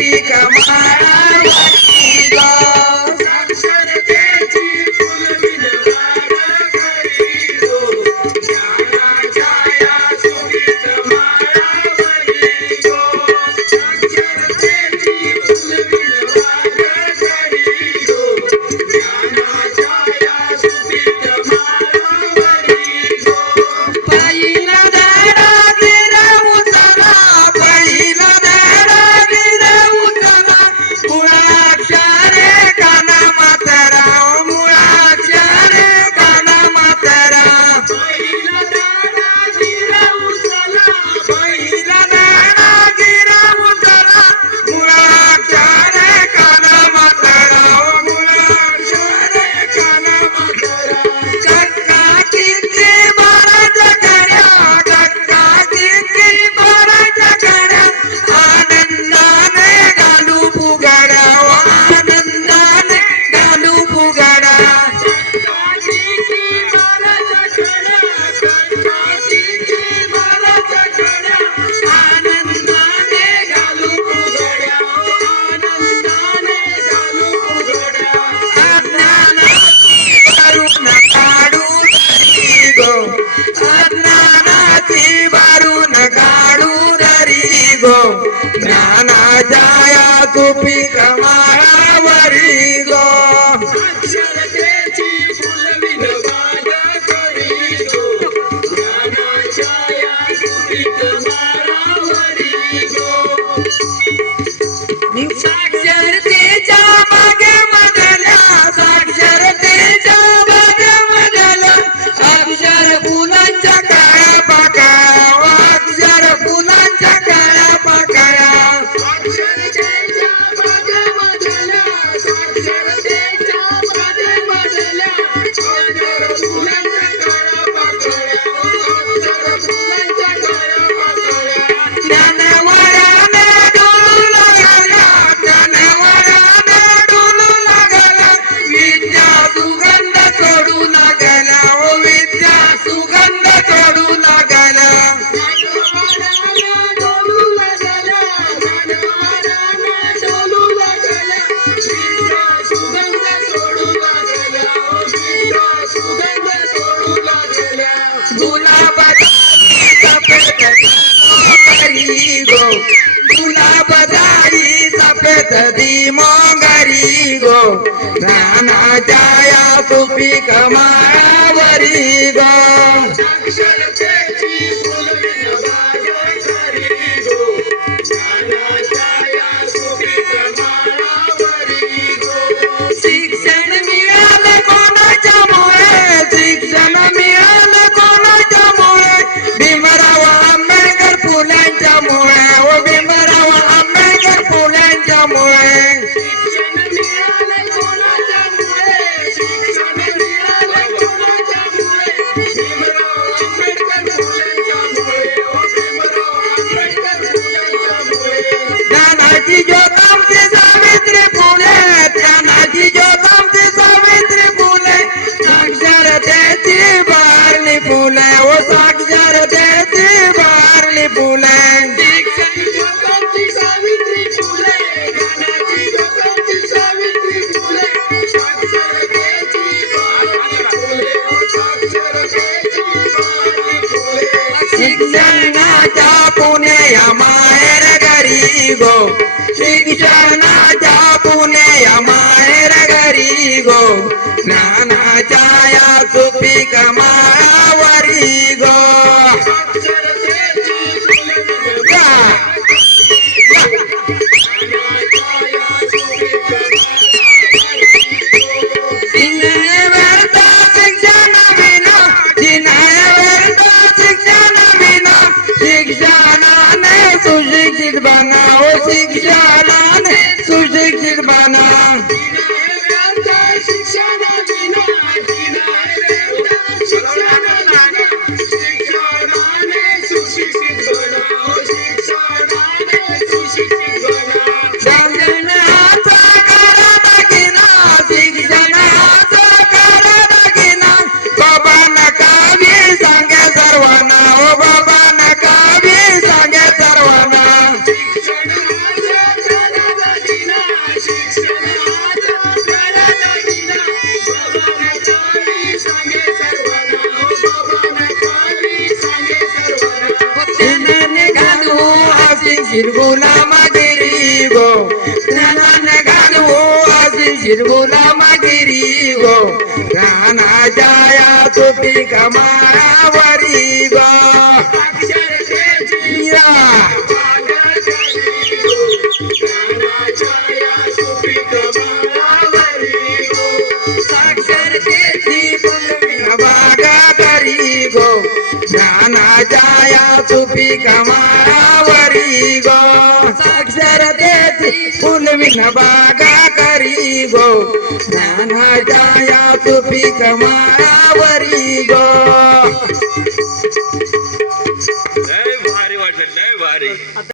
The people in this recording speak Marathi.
सुपीक माळावरी ग साक्षरतेची फुलविण बाग खरी गो ज्ञानाच्या या सुपीक माळावरी गो साक्षरतेची फुलविण बाग खरी गो ज्ञानाच्या या सुपीक माळावरी गो पहिला झाडा गिरा उचला पहिला झाडा गिरा उचला मुळाक्षरे काना मातरा मुळाक्षरे काना मातरा पहिला झाडा गिरा उचला पहिला झाडा गिरा उचला मुळाक्षरे काना मातरा मुळाक्षरे काना मातरा कक्का किती बाराच्या कड्या कक्का किती बाराच्या कड्या आनंदाने घालू फुगाड्या आनंदाने घालू फुगाड्या कक्का किती बाराच्या कड्या कक्का किती बाराच्या कड्या आनंदाने घालू फुगाड्या आनंदाने घालू फुगाड्या अज्ञानाची वारून काढू धरी गो ज्ञानाच्या या सुपीक माळावरी गो साक्षरतेची फुलविण बाग खरी गो ज्ञानाच्या या सुपीक माळावरी गो साक्षरतेच्या मागे मधल्या साक्षरतेच्या मागे मधल्या अक्षर फुलांच्या काळ्या पाकळ्या अक्षर फुलांच्या काळ्या पाकळ्या साक्षरतेच्या मागे मधल्या साक्षरतेच्या मागे मधल्या अक्षर फुलांच्या काळ्या पाकळ्या अक्षर फुलांच्या काळ्या पाकळ्या ज्ञानवराने डोलू लागल्या ज्ञानवराने डोलू लागल्या विद्या सुगंध सोडू लागल्या ओ विद्या सुगंध सोडू लागल्या ज्ञानवराने डोलू लागल्या ज्ञानवराने डोलू लागल्या विद्या सुगंध सोडू लागल्या ओ विद्या सुगंध सोडू लागल्या गुलाबाची सफेद मोंगरी गो गुलाबाची सफेद दी मोंगरी गो ज्ञानाच्या या सुपीक माळावरी गो साक्षरतेची फुलविण बाग खरी गो ज्ञानाच्या या सुपीक माळावरी गो शिक्षण मिळालं कोणाच्यामुळे शिक्षण मिळालं कोणाच्यामुळे भीमराव आंबेडकर फुलांच्यामुळे ओ भीमराव आंबेडकर फुलांच्यामुळे शिक्षण मिळालं कोणाच्यामुळे शिक्षण मिळालं कोणाच्यामुळे भीमराव आंबेडकर फुलांच्यामुळे ओ भीमराव आंबेडकर फुलांच्यामुळे ज्ञानाची ज्योत आमची सावित्री फुले ज्ञानाची ज्योत आमची सावित्री फुले साक्षरतेची बारली फुले ओ साक्षरतेची बारली फुले शिक्षण ज्योत आमची सावित्री फुले ज्ञानाची ज्योत आमची सावित्री फुले साक्षरतेची बारली फुले ओ साक्षरतेची बारली फुले शिक्षणाच्या पुणे या माहेर घरी गो शिक्षणाच्या पुणे या माहेर घरी गो ज्ञानाच्या या सुपीक माळावरी गो साक्षरतेची फुलविण शिक्षणाने सुशिक्षित बना ओ शिक्षणाने सुशिक्षित बना शिक्षणाविना शिक्षणाने गुलामगिरी गो ज्ञान गाढवो अशी गुलामगिरी गो ज्ञाना जाया तुपी कमावरी गो ज्ञाना जाया तुपी कमावरी गो साक्षरतेची फुलविन बागा करी गो ज्ञाना जाया तुपी कमावरी गो. लय भारी वाटलं, लय भारी.